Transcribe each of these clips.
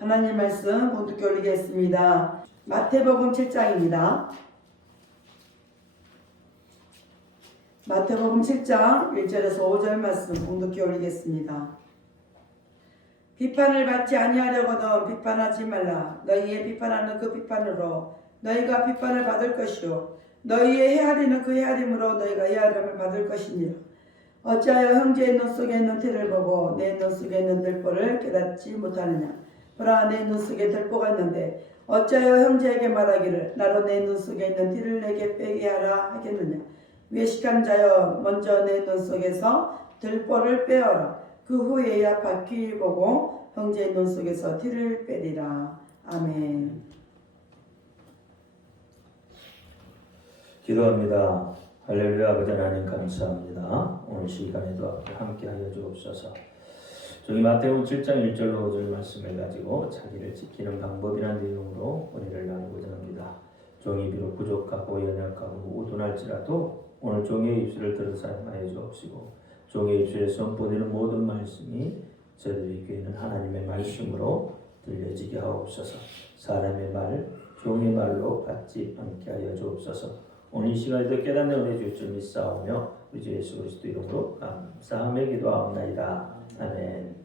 하나님 말씀 본독해 올리겠습니다. 마태복음 7장입니다. 마태복음 7장 1절에서 5절 말씀 본독해 올리겠습니다. 비판을 받지 아니하려거든 비판하지 말라. 너희의 비판하는 그 비판으로 너희가 비판을 받을 것이요 너희의 헤아리는 그 헤아림으로 너희가 헤아림을 받을 것이니라. 어찌하여 형제의 눈 속에 있는 티를 보고 내 눈 속에 있는 들보를 깨닫지 못하느냐. 보라, 내 눈 속에 들보가 있는데 어찌하여 형제에게 말하기를 나로 내 눈 속에 있는 티를 내게 빼게 하라 하겠느냐. 외식한 자여, 먼저 내 눈 속에서 들보를 빼어라. 그 후에야 바퀴를 보고 형제의 눈 속에서 티를 빼리라. 아멘. 기도합니다. 할렐루야. 아버지 하나님 감사합니다. 오늘 시간에도 함께하여 주옵소서. 저기 마태복음 7장 1절로 5절 말씀을 가지고 자기를 지키는 방법이라는 내용으로 은혜를 나누고자 합니다. 종이 비록 부족하고 연약하고 우둔할지라도 오늘 종의 입술을 들어 사용하여 주옵시고 종의 입술에 선포되는 모든 말씀이 저희들이 귀에는 하나님의 말씀으로 들려지게 하옵소서. 사람의 말, 종의 말로 받지 않게 하여 주옵소서. 오늘 이 시간에도 깨닫는 은혜 주실 줄 믿사오며 우리 주 예수 그리스도 이름으로 감사하며 기도하옵나이다. 아멘.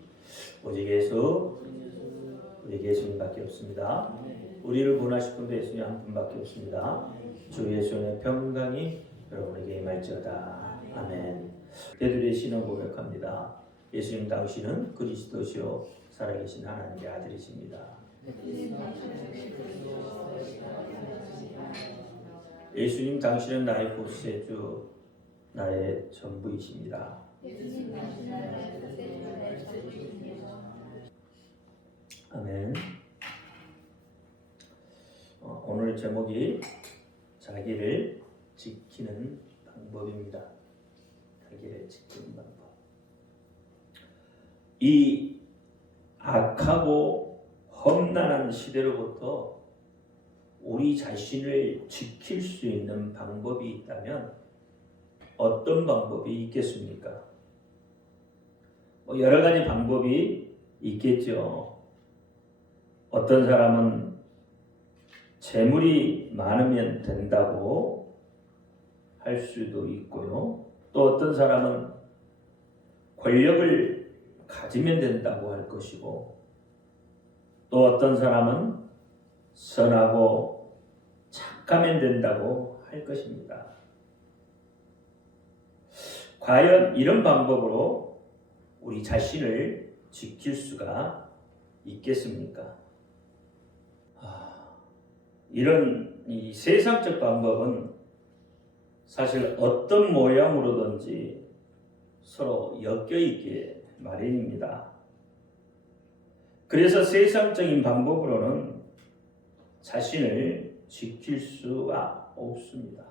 오직 예수, 우리 예수님밖에 없습니다. 우리를 구원하실 분도 예수님 한 분밖에 없습니다. 주 예수님의 평강이 여러분에게 임할지어다. 아멘. 베드로의 신앙 고백합니다. 예수님 당신은 그리스도시요 살아계신 하나님의 아들이십니다. 예수님 당신은 나의 구세주, 나의 전부이십니다. 아멘. 오늘 제목이 자기를 지키는 방법입니다. 자기를 지키는 방법. 이 악하고 험난한 시대로부터 우리 자신을 지킬 수 있는 방법이 있다면 어떤 방법이 있겠습니까? 여러 가지 방법이 있겠죠. 어떤 사람은 재물이 많으면 된다고 할 수도 있고요. 또 어떤 사람은 권력을 가지면 된다고 할 것이고, 또 어떤 사람은 선하고 착하면 된다고 할 것입니다. 과연 이런 방법으로 우리 자신을 지킬 수가 있겠습니까? 이런 이 세상적 방법은 사실 어떤 모양으로든지 서로 엮여있게 마련입니다. 그래서 세상적인 방법으로는 자신을 지킬 수가 없습니다.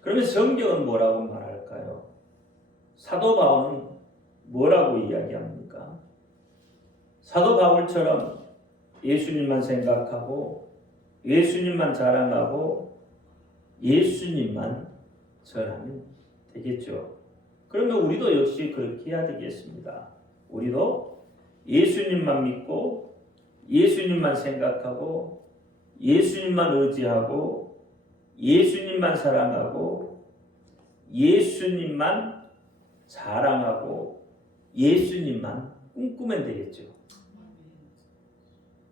그러면 성경은 뭐라고 말할까요? 사도 바울은 뭐라고 이야기합니까? 사도 바울처럼 예수님만 생각하고 예수님만 자랑하고 예수님만 전하면 되겠죠. 그러면 우리도 역시 그렇게 해야 되겠습니다. 우리도 예수님만 믿고 예수님만 생각하고 예수님만 의지하고 예수님만 사랑하고 예수님만 자랑하고 예수님만 꿈꾸면 되겠죠.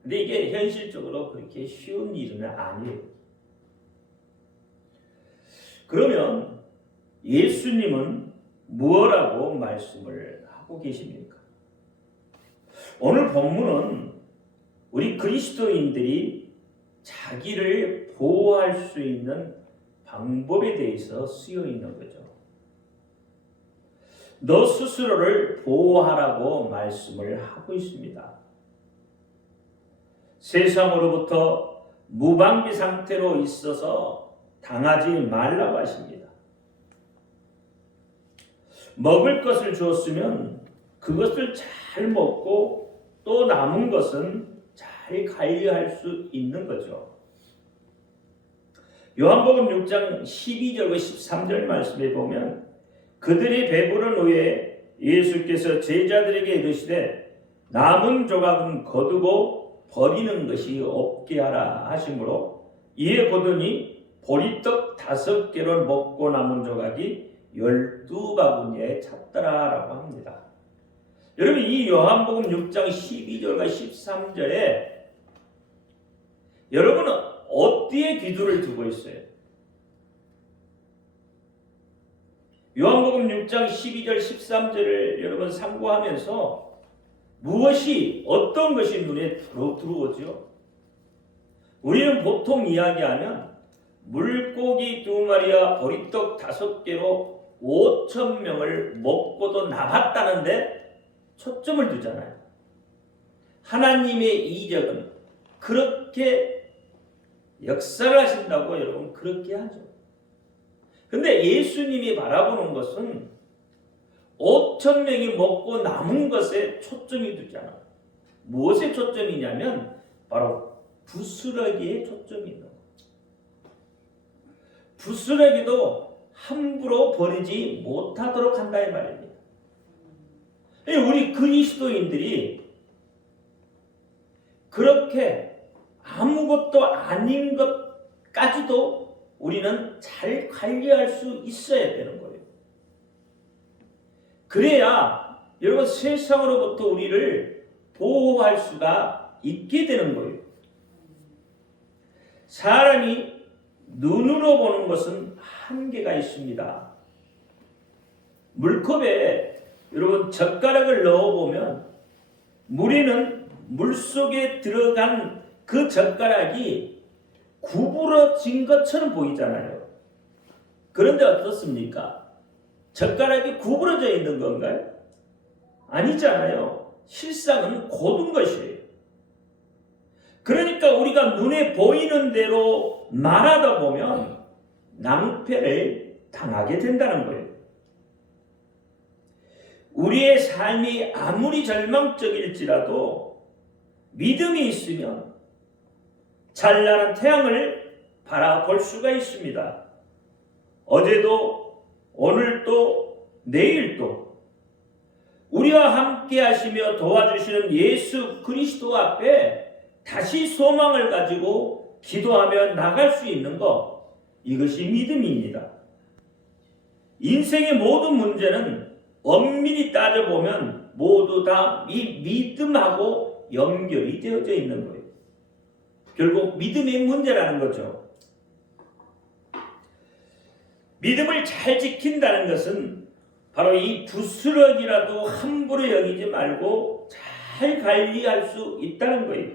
근데 이게 현실적으로 그렇게 쉬운 일은 아니에요. 그러면 예수님은 무엇라고 말씀을 하고 계십니까? 오늘 본문은 우리 그리스도인들이 자기를 보호할 수 있는 방법에 대해서 쓰여 있는 거죠. 너 스스로를 보호하라고 말씀을 하고 있습니다. 세상으로부터 무방비 상태로 있어서 당하지 말라고 하십니다. 먹을 것을 주었으면 그것을 잘 먹고 또 남은 것은 잘 관리할 수 있는 거죠. 요한복음 6장 12절과 13절 말씀에 보면 그들이 배부른 후에 예수께서 제자들에게 이르시되 남은 조각은 거두고 버리는 것이 없게 하라 하심으로 이에 거두니 보리떡 5개로 먹고 남은 조각이 12바구니에 찼더라라고 합니다. 여러분, 이 요한복음 6장 12절과 13절에 여러분은 어디에 기도를 두고 있어요? 요한복음 6장 12절 13절을 여러분 참고하면서 무엇이 어떤 것이 눈에 들어오죠? 우리는 보통 이야기하면 물고기 2마리와 보리떡 5개로 5,000명을 먹고도 남았다는데 초점을 두잖아요. 하나님의 이적은 그렇게 역사를 하신다고 여러분 그렇게 하죠. 근데 예수님이 바라보는 것은 5,000명이 먹고 남은 것에 초점이 두잖아요. 무엇에 초점이냐면 바로 부스러기에 초점이 있는 거예요. 부스러기도 함부로 버리지 못하도록 한다 이 말입니다. 우리 그리스도인들이 그렇게 아무것도 아닌 것까지도 우리는 잘 관리할 수 있어야 되는 거예요. 그래야 여러분 세상으로부터 우리를 보호할 수가 있게 되는 거예요. 사람이 눈으로 보는 것은 한계가 있습니다. 물컵에 여러분 젓가락을 넣어보면 물에는 물속에 들어간 그 젓가락이 구부러진 것처럼 보이잖아요. 그런데 어떻습니까? 젓가락이 구부러져 있는 건가요? 아니잖아요. 실상은 고든 것이에요. 그러니까 우리가 눈에 보이는 대로 말하다 보면 낭패를 당하게 된다는 거예요. 우리의 삶이 아무리 절망적일지라도 믿음이 있으면 찬란한 태양을 바라볼 수가 있습니다. 어제도 오늘도 내일도 우리와 함께 하시며 도와주시는 예수 그리스도 앞에 다시 소망을 가지고 기도하며 나갈 수 있는 것, 이것이 믿음입니다. 인생의 모든 문제는 엄밀히 따져보면 모두 다 이 믿음하고 연결이 되어져 있는 거예요. 결국 믿음의 문제라는 거죠. 믿음을 잘 지킨다는 것은 바로 이 부스러기라도 함부로 여기지 말고 잘 관리할 수 있다는 거예요.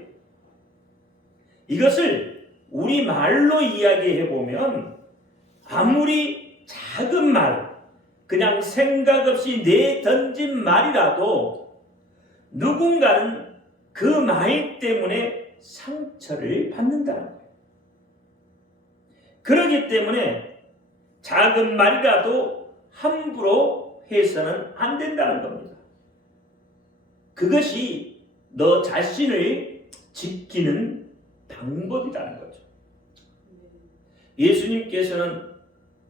이것을 우리 말로 이야기해 보면 아무리 작은 말, 그냥 생각 없이 내던진 말이라도 누군가는 그 말 때문에 상처를 받는다는 거예요. 그렇기 때문에 작은 말이라도 함부로 해서는 안 된다는 겁니다. 그것이 너 자신을 지키는 방법이라는 거죠. 예수님께서는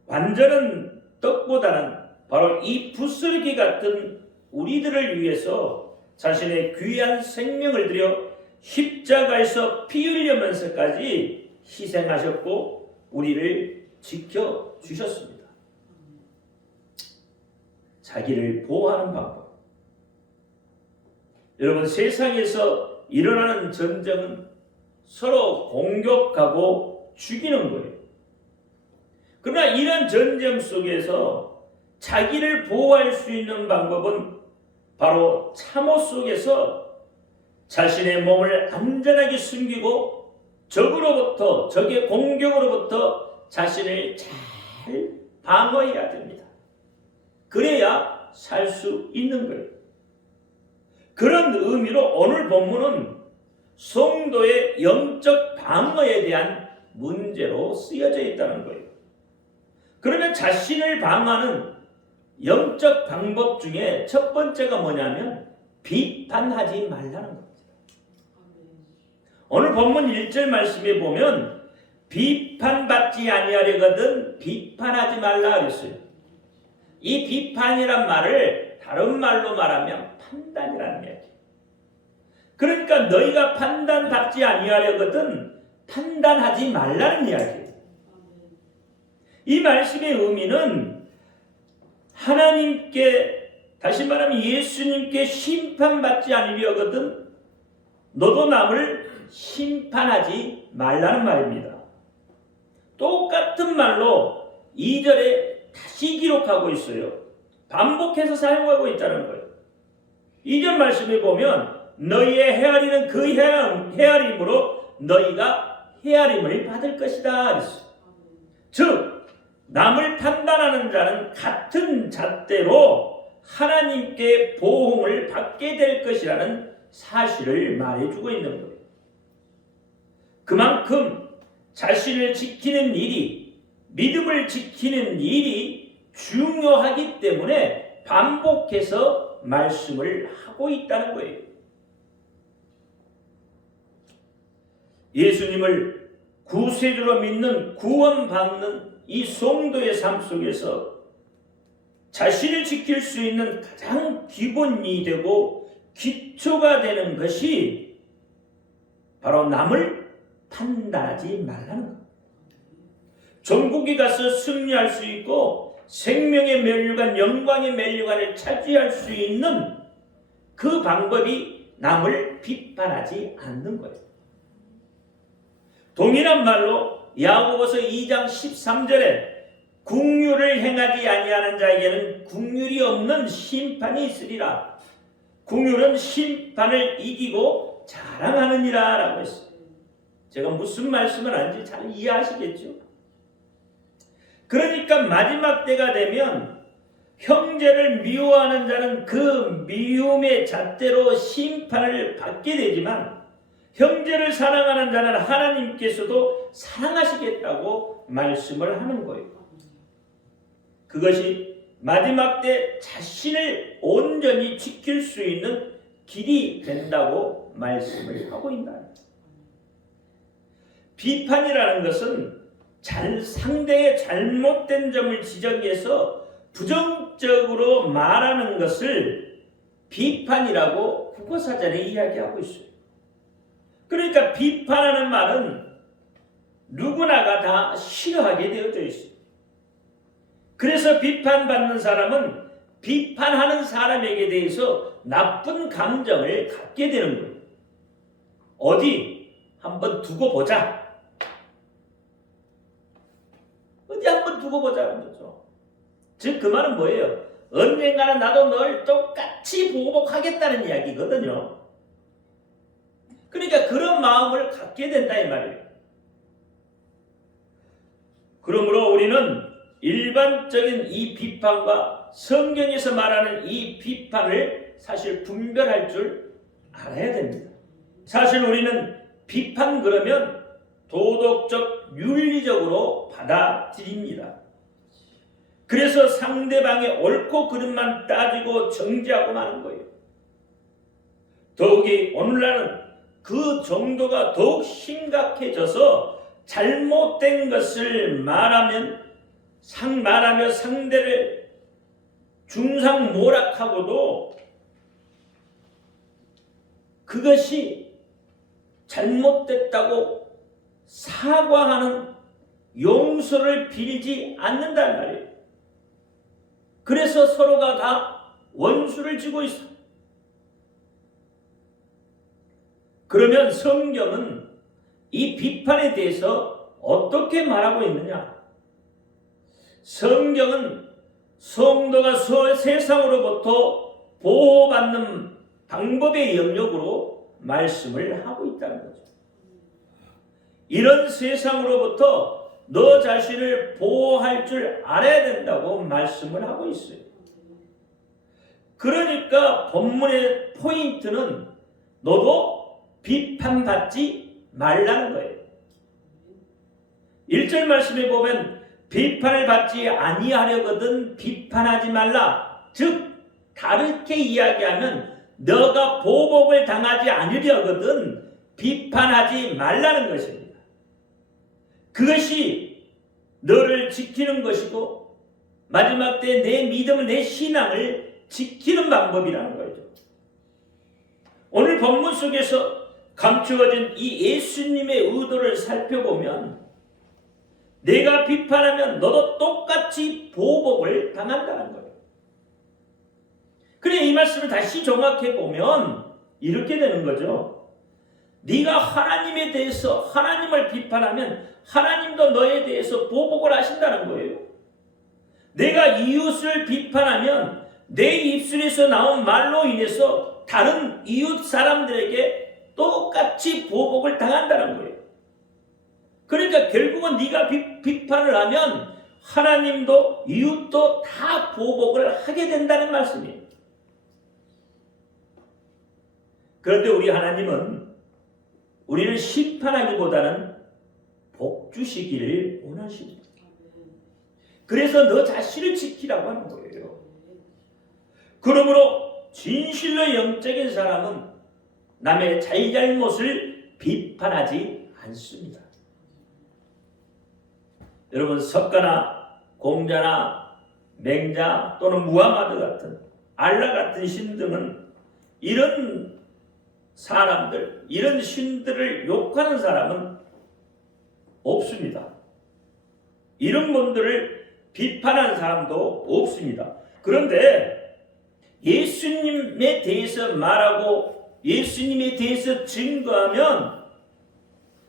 완전한 떡보다는 바로 이 부스러기 같은 우리들을 위해서 자신의 귀한 생명을 들여 십자가에서 피 흘리면서까지 희생하셨고 우리를 지켜주셨습니다. 자기를 보호하는 방법. 여러분, 세상에서 일어나는 전쟁은 서로 공격하고 죽이는 거예요. 그러나 이런 전쟁 속에서 자기를 보호할 수 있는 방법은 바로 참호 속에서 자신의 몸을 안전하게 숨기고 적의 공격으로부터 자신을 잘 방어해야 됩니다. 그래야 살 수 있는 거예요. 그런 의미로 오늘 본문은 성도의 영적 방어에 대한 문제로 쓰여져 있다는 거예요. 그러면 자신을 방어하는 영적 방법 중에 첫 번째가 뭐냐면 비판하지 말라는 겁니다. 오늘 본문 1절 말씀에 보면 비판받지 아니하려거든 비판하지 말라 그랬어요. 이 비판이란 말을 다른 말로 말하면 판단이라는 얘기예요. 그러니까 너희가 판단받지 아니하려거든 판단하지 말라는 이야기예요. 이 말씀의 의미는 하나님께, 다시 말하면 예수님께 심판받지 않으려거든 너도 남을 심판하지 말라는 말입니다. 똑같은 말로 2절에 다시 기록하고 있어요. 반복해서 사용하고 있다는 거예요. 2절 말씀에 보면 너희의 헤아리는 그 헤아림으로 너희가 헤아림을 받을 것이다 그랬어요. 즉 남을 판단하는 자는 같은 잣대로 하나님께 보응을 받게 될 것이라는 사실을 말해주고 있는 거예요. 그만큼 자신을 지키는 일이, 믿음을 지키는 일이 중요하기 때문에 반복해서 말씀을 하고 있다는 거예요. 예수님을 구세주로 믿는, 구원받는 이 성도의 삶 속에서 자신을 지킬 수 있는 가장 기본이 되고 기초가 되는 것이 바로 남을 판단하지 말라는 것. 전국에 가서 승리할 수 있고 생명의 면류관, 영광의 면류관을 차지할 수 있는 그 방법이 남을 비판하지 않는 거예요. 동일한 말로 야고보서 2장 13절에 긍휼을 행하지 아니하는 자에게는 긍휼이 없는 심판이 있으리라. 긍휼은 심판을 이기고 자랑하느니라 라고 했어요. 제가 무슨 말씀을 하는지 잘 이해하시겠죠? 그러니까 마지막 때가 되면 형제를 미워하는 자는 그 미움의 잣대로 심판을 받게 되지만 형제를 사랑하는 자는 하나님께서도 사랑하시겠다고 말씀을 하는 거예요. 그것이 마지막 때 자신을 온전히 지킬 수 있는 길이 된다고 말씀을 하고 있다. 비판이라는 것은 상대의 잘못된 점을 지적해서 부정적으로 말하는 것을 비판이라고 국어사전에 이야기하고 있어요. 그러니까 비판하는 말은 누구나가 다 싫어하게 되어져 있어요. 그래서 비판받는 사람은 비판하는 사람에게 대해서 나쁜 감정을 갖게 되는 거예요. 어디 한번 두고 보자. 어디 한번 두고 보자는 거죠. 즉 그 말은 뭐예요? 언젠가는 나도 널 똑같이 보복하겠다는 이야기거든요. 그러니까 그런 마음을 갖게 된다 이 말이에요. 그러므로 우리는 일반적인 이 비판과 성경에서 말하는 이 비판을 사실 분별할 줄 알아야 됩니다. 사실 우리는 비판 그러면 도덕적, 윤리적으로 받아들입니다. 그래서 상대방의 옳고 그름만 따지고 정죄하고 마는 거예요. 더욱이 오늘날은 그 정도가 더욱 심각해져서 잘못된 것을 말하며 상대를 중상모략하고도 그것이 잘못됐다고 사과하는 용서를 빌지 않는단 말이에요. 그래서 서로가 다 원수를 지고 있어. 그러면 성경은 이 비판에 대해서 어떻게 말하고 있느냐? 성경은 성도가 세상으로부터 보호받는 방법의 영역으로 말씀을 하고 있다는 거죠. 이런 세상으로부터 너 자신을 보호할 줄 알아야 된다고 말씀을 하고 있어요. 그러니까 본문의 포인트는 너도 비판받지 말라는 거예요. 1절 말씀에 보면 비판을 받지 아니하려거든 비판하지 말라. 즉 다르게 이야기하면 너가 보복을 당하지 않으려거든 비판하지 말라는 것입니다. 그것이 너를 지키는 것이고 마지막 때 내 믿음을, 내 신앙을 지키는 방법이라는 거죠. 오늘 본문 속에서 감추어진 이 예수님의 의도를 살펴보면 내가 비판하면 너도 똑같이 보복을 당한다는 거예요. 그래 이 말씀을 다시 종합해 보면 이렇게 되는 거죠. 네가 하나님에 대해서 하나님을 비판하면 하나님도 너에 대해서 보복을 하신다는 거예요. 내가 이웃을 비판하면 내 입술에서 나온 말로 인해서 다른 이웃 사람들에게 똑같이 보복을 당한다는 거예요. 그러니까 결국은 네가 비판을 하면 하나님도 이웃도 다 보복을 하게 된다는 말씀이에요. 그런데 우리 하나님은 우리를 심판하기보다는 복 주시기를 원하십니다. 그래서 너 자신을 지키라고 하는 거예요. 그러므로 진실로 영적인 사람은 남의 잘잘못을 비판하지 않습니다. 여러분 석가나 공자나 맹자 또는 무하마드 같은 알라 같은 신 등은 이런 사람들, 이런 신들을 욕하는 사람은 없습니다. 이런 분들을 비판하는 사람도 없습니다. 그런데 예수님에 대해서 말하고 예수님에 대해서 증거하면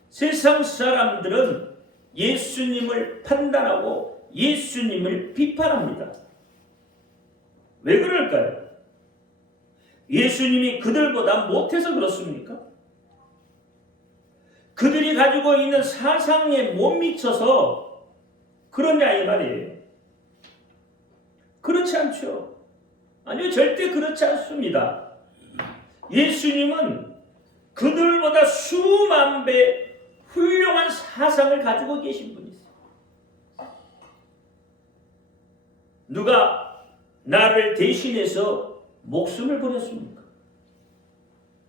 세상 사람들은 예수님을 판단하고 예수님을 비판합니다. 왜 그럴까요? 예수님이 그들보다 못해서 그렇습니까? 그들이 가지고 있는 사상에 못 미쳐서 그러냐 이 말이에요. 그렇지 않죠. 아니요, 절대 그렇지 않습니다. 예수님은 그들보다 수만 배 훌륭한 사상을 가지고 계신 분이세요. 누가 나를 대신해서 목숨을 버렸습니까?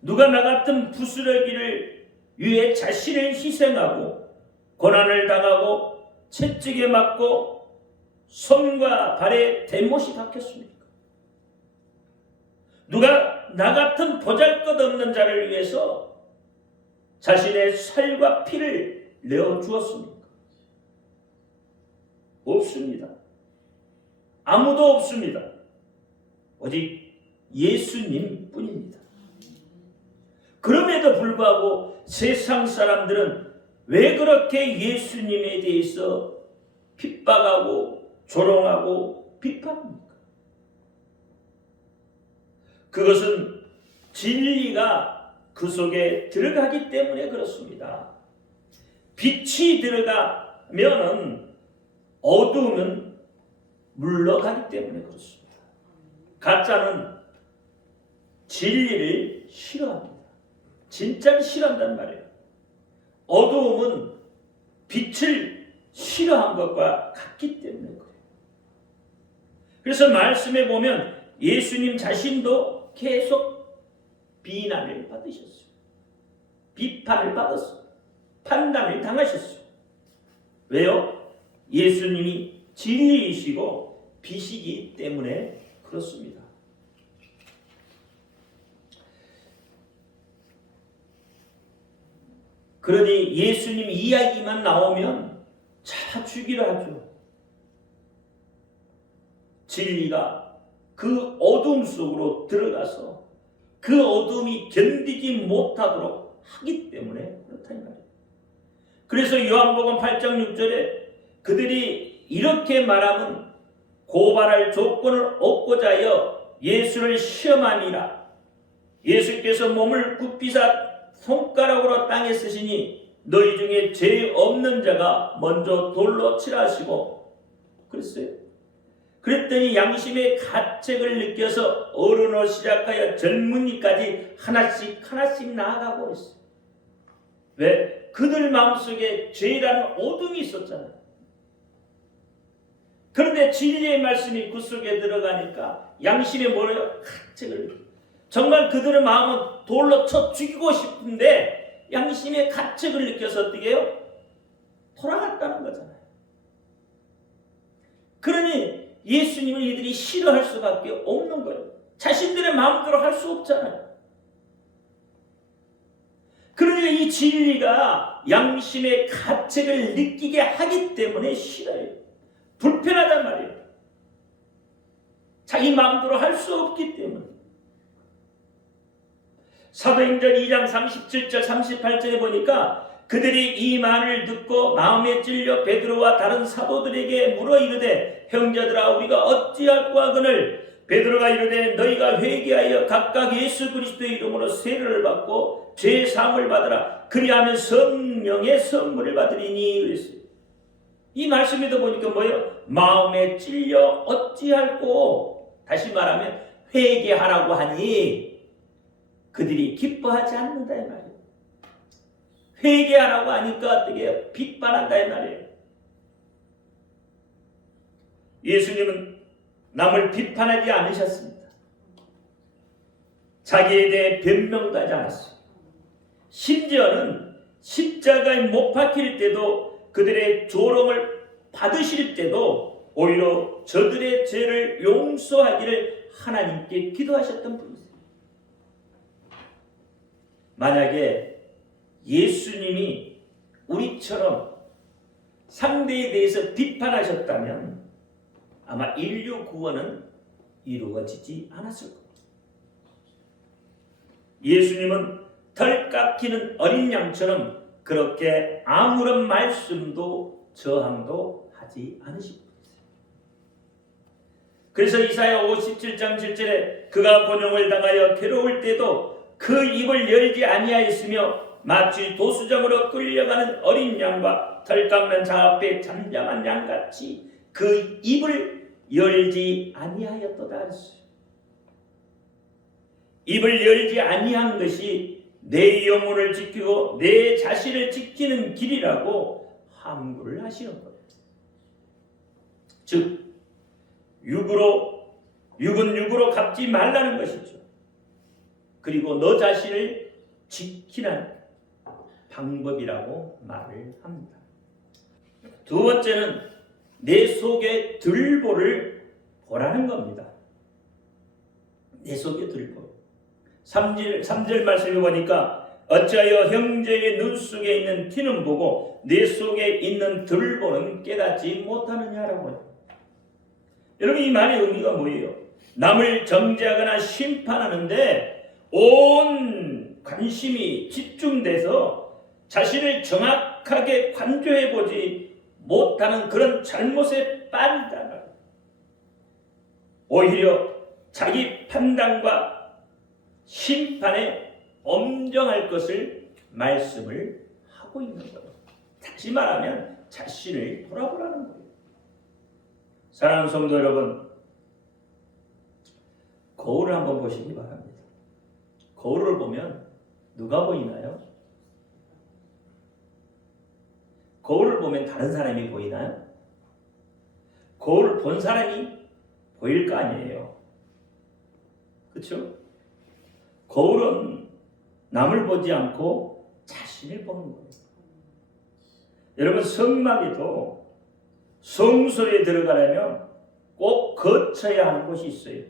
누가 나 같은 부스러기를 위해 자신을 희생하고 고난을 당하고 채찍에 맞고 손과 발에 대못이 박혔습니까? 누가 나 같은 보잘것없는 자를 위해서 자신의 살과 피를 내어주었습니까? 없습니다. 아무도 없습니다. 오직 예수님 뿐입니다. 그럼에도 불구하고 세상 사람들은 왜 그렇게 예수님에 대해서 핍박하고 조롱하고 비판합니까? 그것은 진리가 그 속에 들어가기 때문에 그렇습니다. 빛이 들어가면은 어두움은 물러가기 때문에 그렇습니다. 가짜는 진리를 싫어합니다. 진짜를 싫어한단 말이에요. 어두움은 빛을 싫어한 것과 같기 때문에 그래요. 그래서 말씀에 보면 예수님 자신도 계속 비난을 받으셨어요. 비판을 받았어요. 판단을 당하셨어요. 왜요? 예수님이 진리이시고 빛이기 때문에 그렇습니다. 그러니 예수님 이야기만 나오면 잡아 죽이려 하죠. 진리가 그 어둠 속으로 들어가서 그 어둠이 견디지 못하도록 하기 때문에 그렇다 이 말이에요. 그래서 요한복음 8장 6절에 그들이 이렇게 말하면 고발할 조건을 얻고자 하여 예수를 시험함이라. 예수께서 몸을 굽히사 손가락으로 땅에 쓰시니 너희 중에 죄 없는 자가 먼저 돌로 치라 하시고 그랬어요. 그랬더니 양심의 가책을 느껴서 어른으로 시작하여 젊은이까지 하나씩 나아가고 있어요. 왜? 그들 마음속에 죄라는 어둠이 있었잖아요. 그런데 진리의 말씀이 그 속에 들어가니까 양심에 뭐래요? 가책을 느껴요. 정말 그들의 마음은 돌로 쳐 죽이고 싶은데 양심의 가책을 느껴서 어떻게 해요? 돌아갔다는 거잖아요. 그러니 예수님을 이들이 싫어할 수밖에 없는 거예요. 자신들의 마음대로 할 수 없잖아요. 그러니까 이 진리가 양심의 가책을 느끼게 하기 때문에 싫어요. 불편하단 말이에요. 자기 마음대로 할 수 없기 때문에. 사도행전 2장 37절 38절에 보니까 그들이 이 말을 듣고 마음에 찔려 베드로와 다른 사도들에게 물어 이르되 형제들아 우리가 어찌할꼬 하거늘 베드로가 이르되 너희가 회개하여 각각 예수 그리스도의 이름으로 세례를 받고 죄 사함을 받으라 그리하면 성령의 선물을 받으리니 그랬어요. 이 말씀에도 보니까 뭐예요? 마음에 찔려 어찌할꼬, 다시 말하면 회개하라고 하니 그들이 기뻐하지 않는다 이 말이에요. 회개하라고 하니까 어떻게 해요? 비판한다 이 말이에요. 예수님은 남을 비판하지 않으셨습니다. 자기에 대해 변명도 하지 않았어요. 심지어는 십자가에 못 박힐 때도 그들의 조롱을 받으실 때도 오히려 저들의 죄를 용서하기를 하나님께 기도하셨던 분이세요. 만약에 예수님이 우리처럼 상대에 대해서 비판하셨다면 아마 인류 구원은 이루어지지 않았을 겁니다. 예수님은 덜 깎이는 어린 양처럼 그렇게 아무런 말씀도 저항도 하지 않으신 분이세요. 그래서 이사야 57장 7절에 그가 곤용을 당하여 괴로울 때도 그 입을 열지 아니하였으며 마치 도수장으로 끌려가는 어린 양과 덜 깎는 자 앞에 잠잠한 양같이 그 입을 열지 아니하였도다 했어요. 입을 열지 아니한 것이 내 영혼을 지키고 내 자신을 지키는 길이라고 함구를 하시는 거예요. 즉 육은 육으로 갚지 말라는 것이죠. 그리고 너 자신을 지키는 방법이라고 말을 합니다. 두 번째는 내 속의 들보를 보라는 겁니다. 내 속의 들보. 3절 말씀을 보니까 어찌하여 형제의 눈 속에 있는 티는 보고 내 속에 있는 들보는 깨닫지 못하느냐라고 해요. 여러분 이 말의 의미가 뭐예요? 남을 정죄하거나 심판하는데 온 관심이 집중돼서 자신을 정확하게 관조해보지 못하는 그런 잘못에 빠진다. 오히려 자기 판단과 심판에 엄정할 것을 말씀을 하고 있는 거예요. 다시 말하면 자신을 돌아보라는 거예요. 사랑하는 성도 여러분, 거울을 한번 보시기 바랍니다. 거울을 보면 누가 보이나요? 거울을 보면 다른 사람이 보이나요? 거울을 본 사람이 보일 거 아니에요. 그렇죠? 거울은 남을 보지 않고 자신을 보는 거예요. 여러분 성막에도 성소에 들어가려면 꼭 거쳐야 하는 곳이 있어요.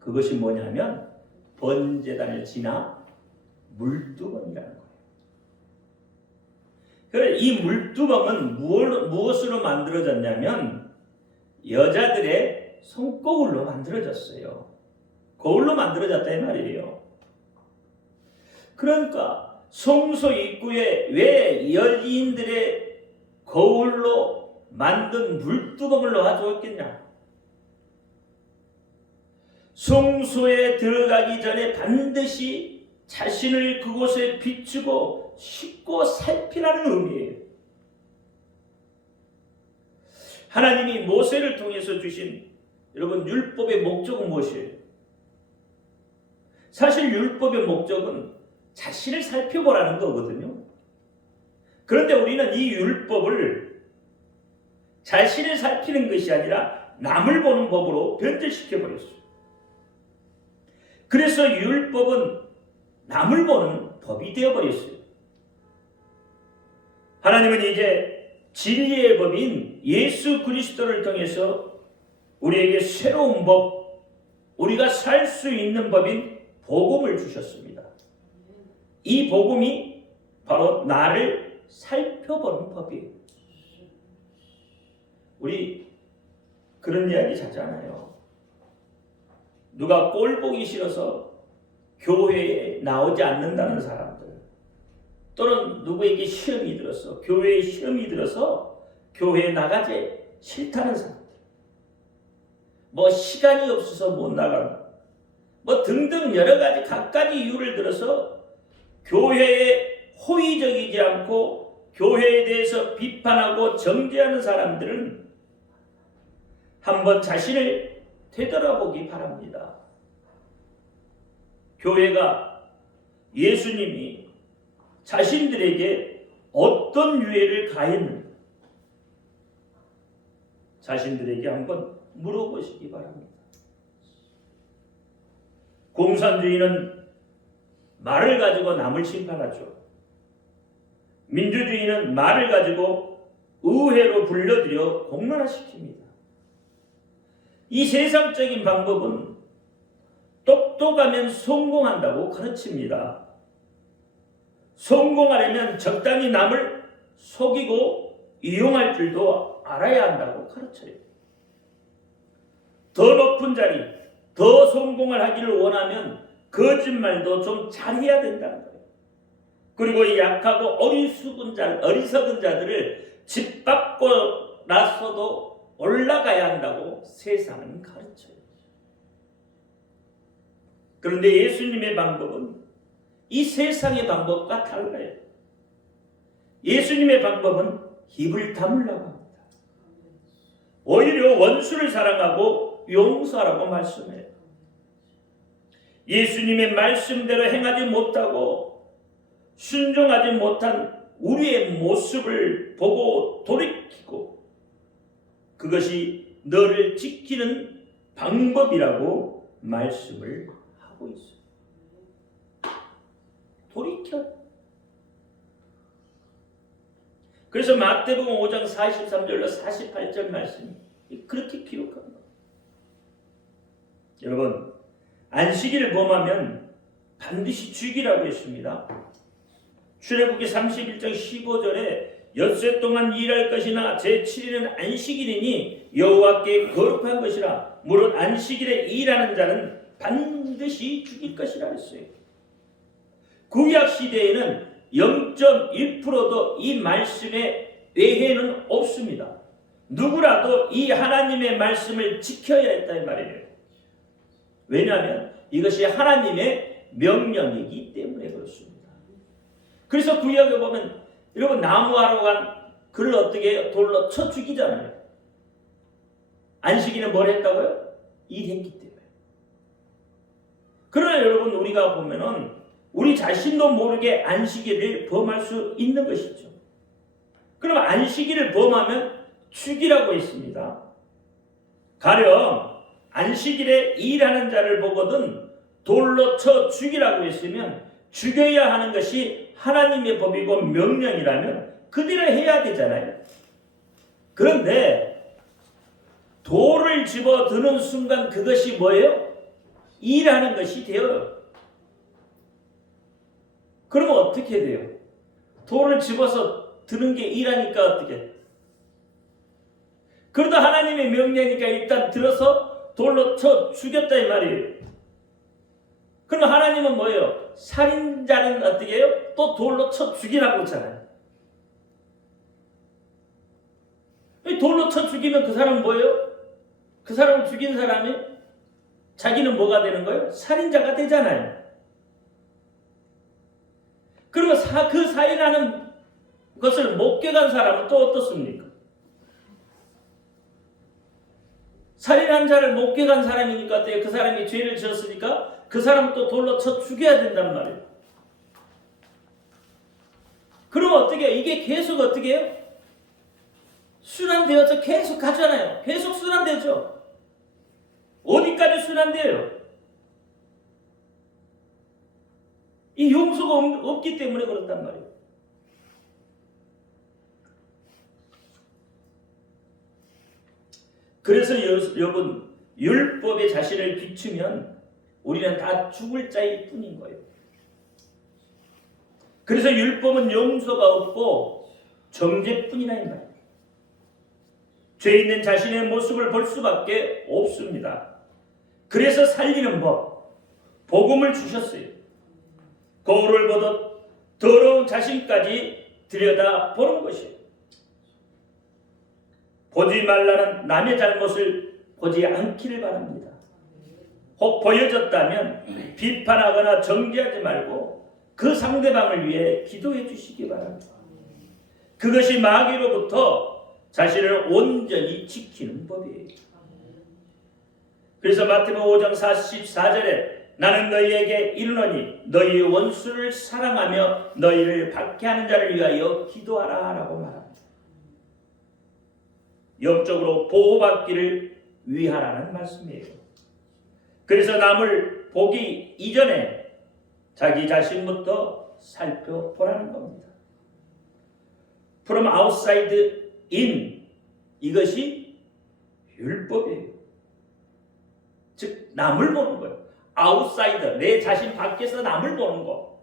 그것이 뭐냐면 번제단을 지나 물두멍이라는 거예요. 그래 이 물두멍은 무엇으로 만들어졌냐면 여자들의 손거울로 만들어졌어요. 거울로 만들어졌다 이 말이에요. 그러니까 성소 입구에 왜 여인들의 거울로 만든 물두멍을 놓아두었겠냐? 성소에 들어가기 전에 반드시 자신을 그곳에 비추고 씻고 살피라는 의미예요. 하나님이 모세를 통해서 주신 여러분 율법의 목적은 무엇이에요? 사실 율법의 목적은 자신을 살펴보라는 거거든요. 그런데 우리는 이 율법을 자신을 살피는 것이 아니라 남을 보는 법으로 변질시켜버렸어요. 그래서 율법은 남을 보는 법이 되어버렸어요. 하나님은 이제 진리의 법인 예수 그리스도를 통해서 우리에게 새로운 법, 우리가 살 수 있는 법인 복음을 주셨습니다. 이 복음이 바로 나를 살펴보는 법이에요. 우리 그런 이야기 하잖아요. 누가 꼴 보기 싫어서 교회에 나오지 않는다는 사람들, 또는 누구에게 시험이 들어서, 교회에 시험이 들어서 교회에 나가지 싫다는 사람들, 뭐 시간이 없어서 못 나가는, 뭐 등등 여러 가지 갖가지 이유를 들어서 교회에 호의적이지 않고 교회에 대해서 비판하고 정죄하는 사람들은 한번 자신을 되돌아보기 바랍니다. 교회가, 예수님이 자신들에게 어떤 유해를 가했는가 자신들에게 한번 물어보시기 바랍니다. 공산주의는 말을 가지고 남을 심판하죠. 민주주의는 말을 가지고 의회로 불러들여 공론화시킵니다. 이 세상적인 방법은 똑똑하면 성공한다고 가르칩니다. 성공하려면 적당히 남을 속이고 이용할 줄도 알아야 한다고 가르쳐요. 더 높은 자리, 더 성공을 하기를 원하면 거짓말도 좀 잘해야 된다는 거예요. 그리고 이 약하고 어리석은 자들을 짓밟고 나서도 올라가야 한다고 세상은 가르쳐요. 그런데 예수님의 방법은 이 세상의 방법과 달라요. 예수님의 방법은 입을 다물라고 합니다. 오히려 원수를 사랑하고 용서하라고 말씀해요. 예수님의 말씀대로 행하지 못하고 순종하지 못한 우리의 모습을 보고 돌이키고 그것이 너를 지키는 방법이라고 말씀을 하고 있어요. 돌이켜. 그래서 마태복음 5장 43절로 48절 말씀이 그렇게 기록합니다. 여러분, 안식일을 범하면 반드시 죽이라고 했습니다. 출애굽기 31장 15절에 엿새 동안 일할 것이나 제7일은 안식일이니 여호와께 거룩한 것이라 무릇 안식일에 일하는 자는 반드시 죽일 것이라 했어요. 구약 시대에는 0.1%도 이 말씀에 외해는 없습니다. 누구라도 이 하나님의 말씀을 지켜야 했다 이 말이에요. 왜냐하면 이것이 하나님의 명령이기 때문에 그렇습니다. 그래서 구약에 보면 여러분 나무하러 간 그를 어떻게 해요? 돌로 쳐 죽이잖아요. 안식일은 뭘 했다고요? 일했기 때문에. 그러나 여러분 우리가 보면은 우리 자신도 모르게 안식일을 범할 수 있는 것이죠. 그럼 안식일을 범하면 죽이라고 했습니다. 가령 안식일에 일하는 자를 보거든 돌로 쳐 죽이라고 했으면 죽여야 하는 것이 하나님의 법이고 명령이라면 그대로 해야 되잖아요. 그런데 돌을 집어드는 순간 그것이 뭐예요? 일하는 것이 되어요. 그러면 어떻게 돼요? 돌을 집어서 드는 게 일하니까 어떻게? 그래도 하나님의 명령이니까 일단 들어서 돌로 쳐 죽였다 이 말이에요. 그럼 하나님은 뭐예요? 살인자는 어떻게 해요? 또 돌로 쳐 죽이라고 했잖아요. 돌로 쳐 죽이면 그 사람은 뭐예요? 그 사람을 죽인 사람이 자기는 뭐가 되는 거예요? 살인자가 되잖아요. 그러면 그 살인하는 것을 목격한 사람은 또 어떻습니까? 살인한 자를 목격한 사람이니까 어때요? 그 사람이 죄를 지었으니까 그 사람은 또 돌로 쳐 죽여야 된단 말이에요. 그럼 어떻게 해요? 이게 계속 어떻게 해요? 순환되어서 계속 가잖아요. 계속 순환되죠. 어디까지 순환돼요? 이 용서가 없기 때문에 그렇단 말이에요. 그래서 여러분 율법에 자신을 비추면 우리는 다 죽을 자일 뿐인 거예요. 그래서 율법은 용서가 없고 정죄뿐이라 이 말이에요. 죄 있는 자신의 모습을 볼 수밖에 없습니다. 그래서 살리는 법, 복음을 주셨어요. 거울을 보듯 더러운 자신까지 들여다보는 것이에요. 보지 말라는 남의 잘못을 보지 않기를 바랍니다. 혹 보여졌다면 비판하거나 정죄하지 말고 그 상대방을 위해 기도해 주시기 바랍니다. 그것이 마귀로부터 자신을 온전히 지키는 법이에요. 그래서 마태복음 5장 44절에 나는 너희에게 이르노니 너희의 원수를 사랑하며 너희를 박해하는 자를 위하여 기도하라 라고 말합니다. 영적으로 보호받기를 위하라는 말씀이에요. 그래서 남을 보기 이전에 자기 자신부터 살펴보라는 겁니다. From outside in, 이것이 율법이에요. 즉 남을 보는 거예요. outside, 내 자신 밖에서 남을 보는 거.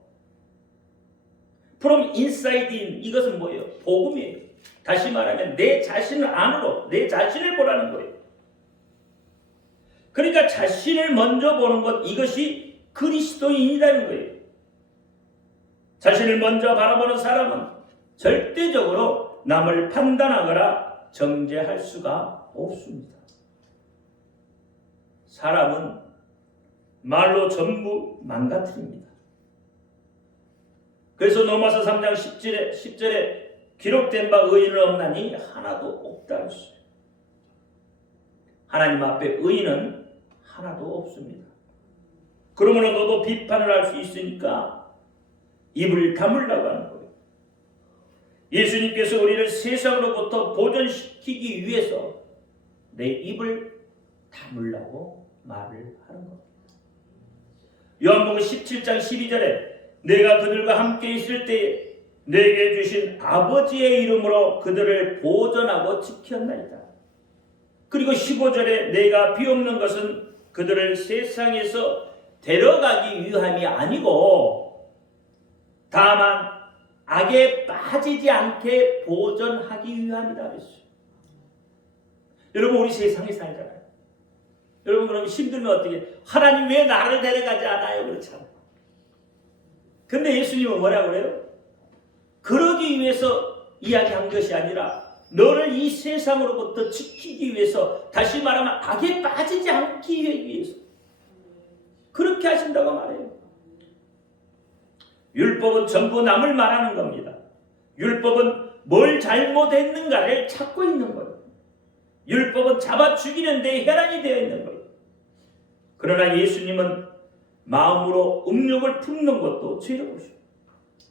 From inside in, 이것은 뭐예요? 복음이에요. 다시 말하면 내 자신을 안으로, 내 자신을 보라는 거예요. 그러니까 자신을 먼저 보는 것, 이것이 그리스도인이라는 거예요. 자신을 먼저 바라보는 사람은 절대적으로 남을 판단하거나 정죄할 수가 없습니다. 사람은 말로 전부 망가뜨립니다. 그래서 로마서 3장 10절에 기록된 바 의인은 없나니 하나도 없다 했어요. 하나님 앞에 의인은 하나도 없습니다. 그러므로 너도 비판을 할 수 있으니까 입을 다물라고 하는 거예요. 예수님께서 우리를 세상으로부터 보존시키기 위해서 내 입을 다물라고 말을 하는 겁니다. 요한복음 17장 12절에 내가 그들과 함께 있을 때에 내게 주신 아버지의 이름으로 그들을 보존하고 지켰나이다. 그리고 15절에 내가 비옵는 것은 그들을 세상에서 데려가기 위함이 아니고 다만 악에 빠지지 않게 보존하기 위함이다 그랬어요. 여러분 우리 세상에 살잖아요. 여러분 그럼 힘들면 어떻게? 하나님 왜 나를 데려가지 않아요? 그렇잖아요. 근데 예수님은 뭐라고 그래요? 그러기 위해서 이야기한 것이 아니라 너를 이 세상으로부터 지키기 위해서, 다시 말하면 악에 빠지지 않기 위해서 그렇게 하신다고 말해요. 율법은 전부 남을 말하는 겁니다. 율법은 뭘 잘못했는가를 찾고 있는 거예요. 율법은 잡아 죽이는 데 혈안이 되어 있는 거예요. 그러나 예수님은 마음으로 음욕을 품는 것도 죄로 보시고,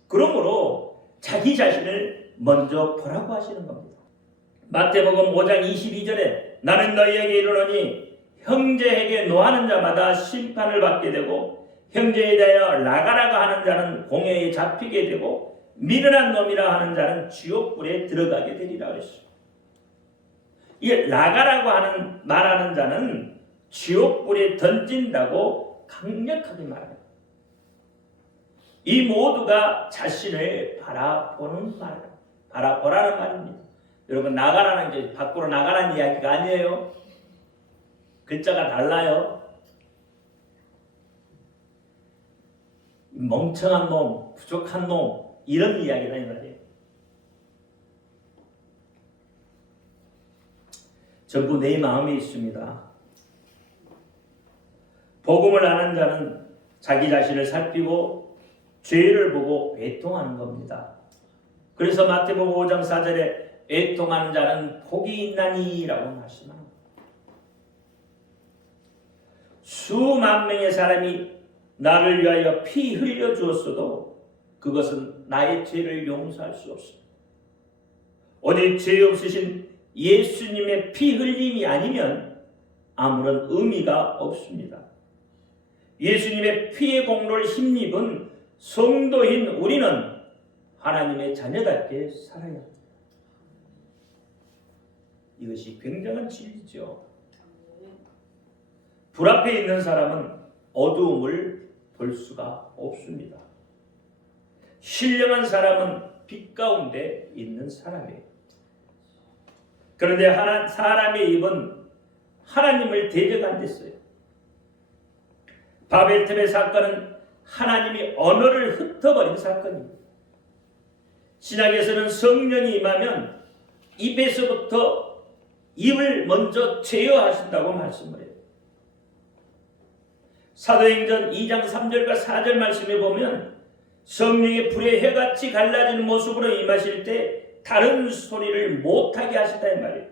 그러므로 자기 자신을 먼저 보라고 하시는 겁니다. 마태복음 5장 22절에 나는 너희에게 이르노니 형제에게 노하는 자마다 심판을 받게 되고 형제에 대하여 나가라고 하는 자는 공회에 잡히게 되고 미련한 놈이라 하는 자는 지옥불에 들어가게 되리라 했어요. 이 나가라고 말하는 자는 지옥불에 던진다고 강력하게 말합니다. 이 모두가 자신을 바라보는 말이에요. 바라보라는 말입니다. 여러분 나가라는 게 밖으로 나가라는 이야기가 아니에요. 글자가 달라요. 멍청한 놈, 부족한 놈 이런 이야기다 이 말이에요. 전부 내 마음에 있습니다. 복음을 아는 자는 자기 자신을 살피고 죄를 보고 애통하는 겁니다. 그래서 마태복음 5장 4절에 애통하는 자는 복이 있나니라고 말씀합니다. 수만 명의 사람이 나를 위하여 피 흘려 주었어도 그것은 나의 죄를 용서할 수 없습니다. 오직 죄 없으신 예수님의 피 흘림이 아니면 아무런 의미가 없습니다. 예수님의 피의 공로를 힘입은 성도인 우리는 하나님의 자녀답게 살아야 합니다. 이것이 굉장한 진리죠. 불 앞에 있는 사람은 어두움을 볼 수가 없습니다. 신령한 사람은 빛 가운데 있는 사람이에요. 그런데 사람의 입은 하나님을 대적 안 됐어요. 바벨탑의 사건은 하나님이 언어를 흩어버린 사건입니다. 신약에서는 성령이 임하면 입에서부터 입을 먼저 제어하신다고 말씀을 해요. 사도행전 2장 3절과 4절 말씀에 보면 성령의 불의 해같이 갈라지는 모습으로 임하실 때 다른 소리를 못하게 하신다 이 말이에요.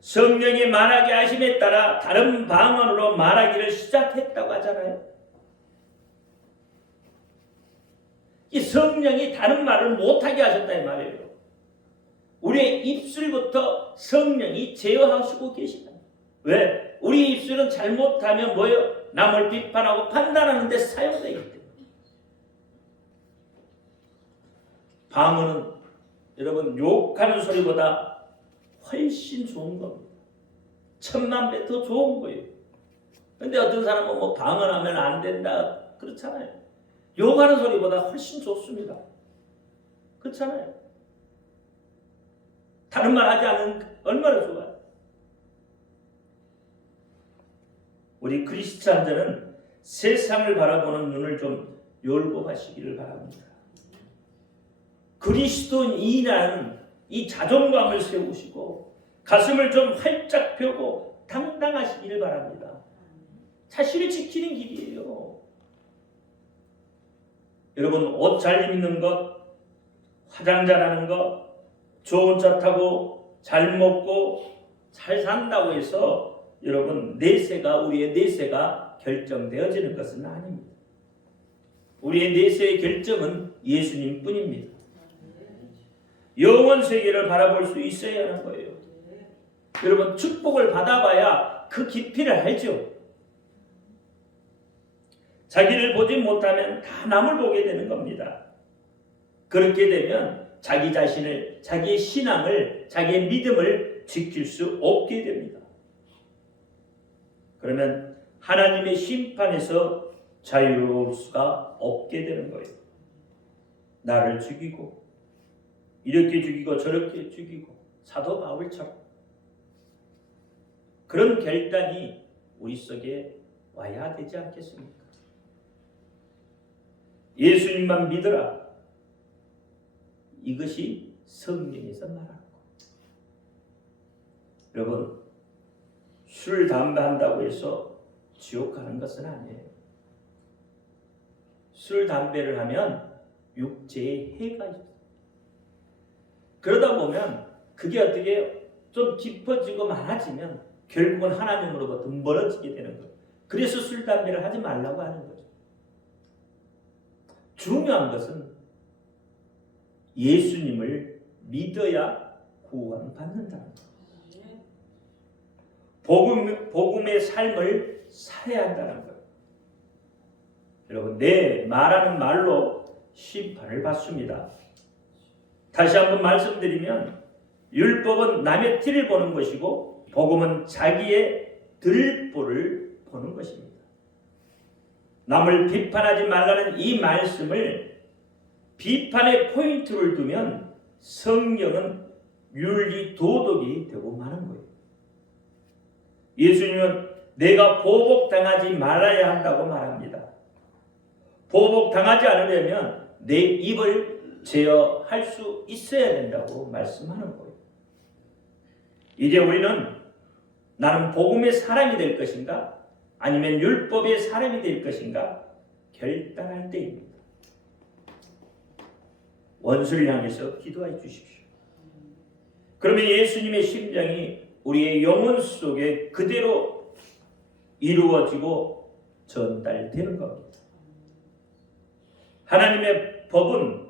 성령이 말하게 하심에 따라 다른 방언으로 말하기를 시작했다고 하잖아요. 이 성령이 다른 말을 못하게 하셨다 이 말이에요. 우리의 입술부터 성령이 제어하시고 계시다. 왜? 우리 입술은 잘못하면 뭐예요? 남을 비판하고 판단하는 데 사용되기 때문에. 방언은 여러분 욕하는 소리보다 훨씬 좋은 겁니다. 1000만 배 더 좋은 거예요. 근데 어떤 사람은 뭐 방언하면 안 된다 그렇잖아요. 욕하는 소리보다 훨씬 좋습니다. 그렇잖아요. 다른 말 하지 않으면 얼마나 좋아요. 우리 크리스찬들은 세상을 바라보는 눈을 좀 열고 하시기를 바랍니다. 그리스도인이라는 이 자존감을 세우시고 가슴을 좀 활짝 펴고 당당하시기를 바랍니다. 자신을 지키는 길이에요. 여러분 옷 잘 입는 것, 화장 잘하는 것, 좋은 차 타고 잘 먹고 잘 산다고 해서 여러분 우리의 내세가 결정되어지는 것은 아닙니다. 우리의 내세의 결정은 예수님 뿐입니다. 영원 세계를 바라볼 수 있어야 하는 거예요. 여러분 축복을 받아봐야 그 깊이를 알죠. 자기를 보지 못하면 다 남을 보게 되는 겁니다. 그렇게 되면 자기 자신을, 자기의 신앙을, 자기의 믿음을 지킬 수 없게 됩니다. 그러면 하나님의 심판에서 자유로울 수가 없게 되는 거예요. 나를 죽이고 이렇게 죽이고 저렇게 죽이고 사도 바울처럼 그런 결단이 우리 속에 와야 되지 않겠습니까? 예수님만 믿어라. 이것이 성경에서 말하는 것. 여러분 술, 담배 한다고 해서 지옥 가는 것은 아니에요. 술, 담배를 하면 육체에 해가 있어요. 그러다 보면 그게 어떻게 좀 깊어지고 많아지면 결국은 하나님으로부터 멀어지게 되는 거예요. 그래서 술, 담배를 하지 말라고 하는 거죠. 중요한 것은 예수님을 믿어야 구원받는다는 거예요. 복음의 삶을 살아야 한다는 거예요. 여러분 내 말하는 말로 심판을 받습니다. 다시 한번 말씀드리면 율법은 남의 티를 보는 것이고 복음은 자기의 들보를 보는 것입니다. 남을 비판하지 말라는 이 말씀을 비판의 포인트를 두면 성경은 윤리 도덕이 되고 마는 거예요. 예수님은 내가 보복당하지 말아야 한다고 말합니다. 보복당하지 않으려면 내 입을 제어할 수 있어야 된다고 말씀하는 거예요. 이제 우리는 나는 복음의 사람이 될 것인가 아니면 율법의 사람이 될 것인가 결단할 때입니다. 원수를 향해서 기도해 주십시오. 그러면 예수님의 심장이 우리의 영혼 속에 그대로 이루어지고 전달되는 겁니다. 하나님의 법은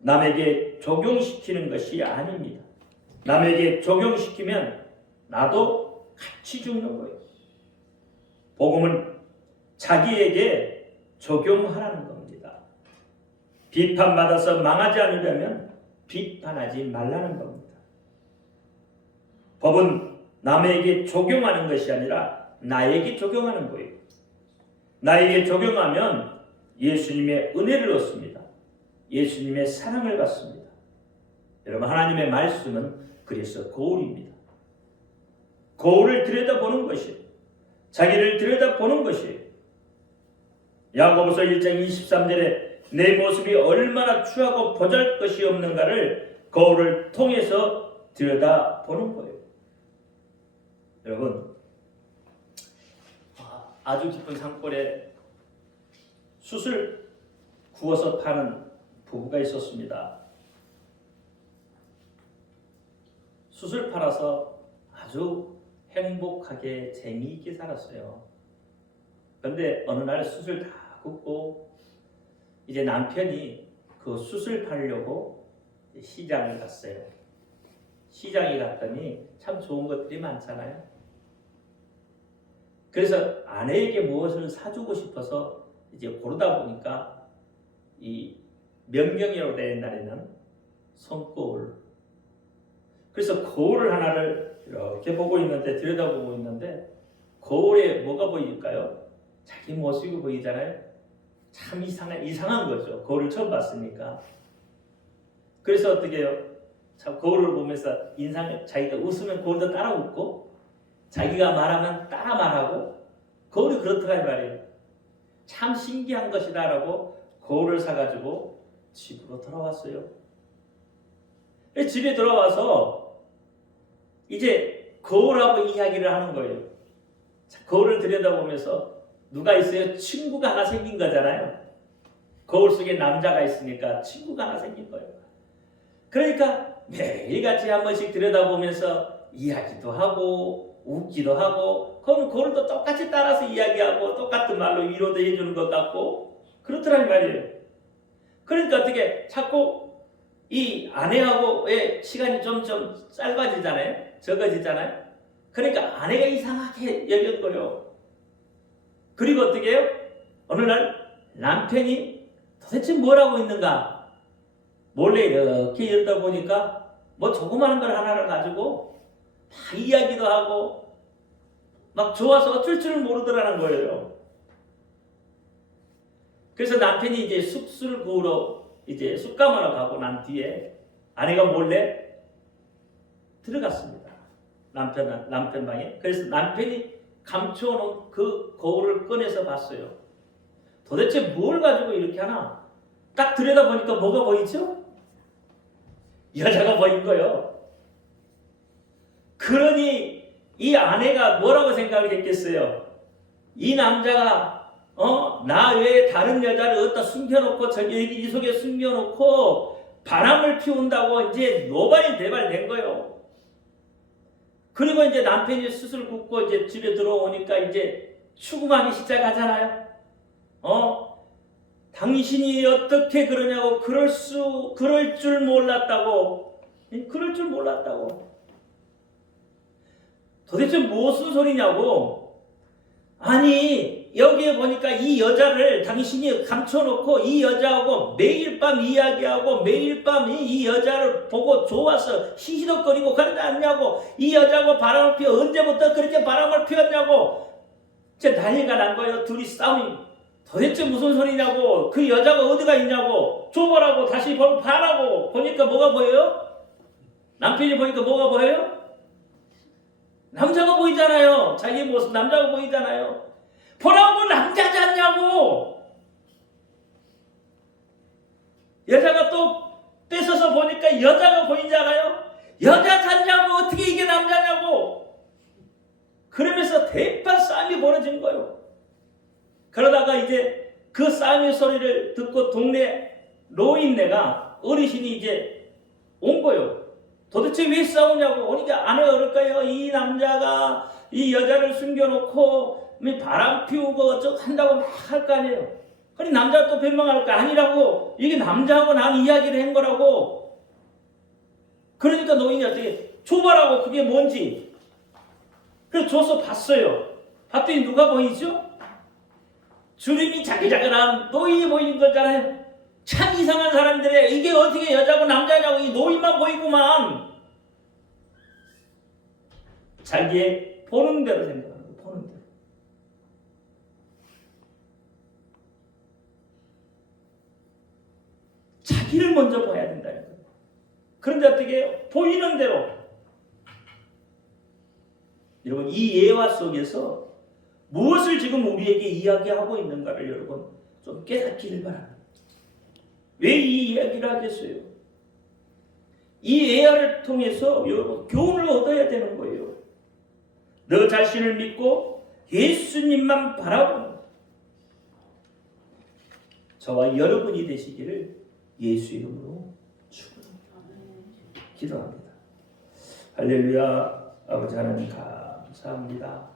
남에게 적용시키는 것이 아닙니다. 남에게 적용시키면 나도 같이 죽는 거예요. 복음은 자기에게 적용하라는 겁니다. 비판받아서 망하지 않으려면 비판하지 말라는 겁니다. 법은 남에게 적용하는 것이 아니라 나에게 적용하는 거예요. 나에게 적용하면 예수님의 은혜를 얻습니다. 예수님의 사랑을 받습니다. 여러분, 하나님의 말씀은 그래서 거울입니다. 거울을 들여다보는 것이에요. 자기를 들여다보는 것이에요. 야고보서 1장 23절에 내 모습이 얼마나 추하고 보잘것이 없는가를 거울을 통해서 들여다보는 거예요. 여러분, 아주 깊은 산골에 숯을 구워서 파는 부부가 있었습니다. 숯을 팔아서 아주 행복하게 재미있게 살았어요. 그런데 어느 날 숯을 다 굽고 이제 남편이 그 숯을 팔려고 시장을 갔어요. 시장에 갔더니 참 좋은 것들이 많잖아요. 그래서 아내에게 무엇을 사주고 싶어서 이제 고르다 보니까 이 명경이라고 된 날에는 손거울. 그래서 거울을 하나를 이렇게 보고 있는데, 들여다보고 있는데, 거울에 뭐가 보일까요? 자기 모습이 보이잖아요. 참 이상한 거죠. 거울을 처음 봤으니까. 그래서 어떻게 해요? 참 거울을 보면서 자기가 웃으면 거울도 따라 웃고, 자기가 말하면 따라 말하고, 거울이 그렇더라 이 말이에요. 참 신기한 것이다라고 거울을 사가지고 집으로 돌아왔어요. 집에 돌아와서 이제 거울하고 이야기를 하는 거예요. 거울을 들여다보면서 누가 있어요? 친구가 하나 생긴 거잖아요. 거울 속에 남자가 있으니까 친구가 하나 생긴 거예요. 그러니까 매일같이 한 번씩 들여다보면서 이야기도 하고 웃기도 하고, 그럼 거울도 똑같이 따라서 이야기하고 똑같은 말로 위로도 해주는 것 같고 그렇더란 말이에요. 그러니까 어떻게 자꾸 이 아내하고의 시간이 점점 짧아지잖아요. 적어지잖아요. 그러니까 아내가 이상하게 여겼고요. 그리고 어떻게 해요? 어느 날 남편이 도대체 뭘 하고 있는가 몰래 이렇게 열다 보니까 뭐 조그마한 걸 하나를 가지고 막 이야기도 하고 막 좋아서 어쩔 줄 모르더라는 거예요. 그래서 남편이 이제 숯을 구우러 이제 숯감하러 가고 난 뒤에 아내가 몰래 들어갔습니다. 남편 방에. 그래서 남편이 감춰놓은 그 거울을 꺼내서 봤어요. 도대체 뭘 가지고 이렇게 하나? 딱 들여다보니까 뭐가 보이죠? 여자가 보인 거예요. 그러니 이 아내가 뭐라고 생각을 했겠어요? 이 남자가 나 외에 다른 여자를 어디다 숨겨놓고 이 속에 숨겨놓고 바람을 피운다고 이제 노발대발 된 거예요. 그리고 이제 남편이 숯을 굽고 이제 집에 들어오니까 이제 추궁하기 시작하잖아요. 당신이 어떻게 그러냐고, 그럴 줄 몰랐다고. 도대체 무슨 소리냐고. 아니, 여기에 보니까 이 여자를 당신이 감춰놓고 이 여자하고 매일 밤 이야기하고 매일 밤 이 여자를 보고 좋아서 시시덕거리고 그러지 않냐고. 이 여자하고 바람을 피워 언제부터 그렇게 바람을 피웠냐고. 진짜 난리가 난 거예요. 둘이 싸움이. 도대체 무슨 소리냐고. 그 여자가 어디가 있냐고. 줘보라고. 다시 봐라고. 보니까 뭐가 보여요? 남편이 보니까 뭐가 보여요? 남자가 보이잖아요. 자기 모습 남자가 보이잖아요. 보라고 남자지 않냐고. 여자가 또 뺏어서 보니까 여자가 보이잖아요. 여자 잤냐고. 어떻게 이게 남자냐고. 그러면서 대판 싸움이 벌어진 거예요. 그러다가 이제 그 싸움의 소리를 듣고 동네 노인네가 어르신이 이제 온 거예요. 도대체 왜 싸우냐고. 그러니까 아내가 그럴까요? 이 남자가 이 여자를 숨겨놓고 바람 피우고 어쩌고 한다고 막 할 거 아니에요. 그러니 남자가 또 변명할 거 아니라고. 이게 남자하고 난 이야기를 한 거라고. 그러니까 노인이 어떻게 줘봐라고. 그게 뭔지. 그래서 줘서 봤어요. 봤더니 누가 보이죠? 주름이 자글자글한 노인이 보이는 거잖아요. 참 이상한 사람들이에요. 이게 어떻게 여자고 남자냐고. 이 노인만 보이구만. 자기의 보는 대로 생각하는 거예요. 보는 대로. 일을 먼저 봐야 된다는 거예요. 그런데 어떻게 보이는 대로 여러분 이 예화 속에서 무엇을 지금 우리에게 이야기하고 있는가를 여러분 좀 깨닫기를 바랍니다. 왜 이 이야기를 하겠어요? 이 예화를 통해서 여러분 교훈을 얻어야 되는 거예요. 너 자신을 믿고 예수님만 바라보는 저와 여러분이 되시기를 예수 이름으로 축원합니다. 기도합니다. 할렐루야. 아버지 하나님 감사합니다.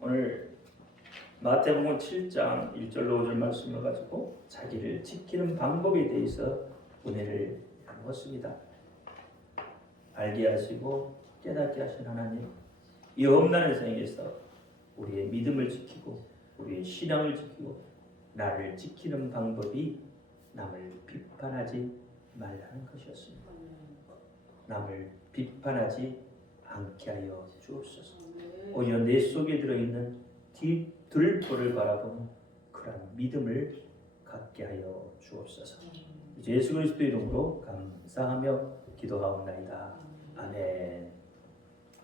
오늘 마태복음 7장 1절로 5절 말씀을 가지고 자기를 지키는 방법에 대해서 은혜를 나누었습니다. 알게 하시고 깨닫게 하신 하나님, 이 험난한 생에서 우리의 믿음을 지키고 우리의 신앙을 지키고 나를 지키는 방법이 남을 비판하지 말라는 것이었습니다. 남을 비판하지 않게 하여 주옵소서. 오히려 내 속에 들어있는 들보를 바라보는 그런 믿음을 갖게 하여 주옵소서. 예수 그리스도의 이름으로 감사하며 기도하옵나이다. 아멘.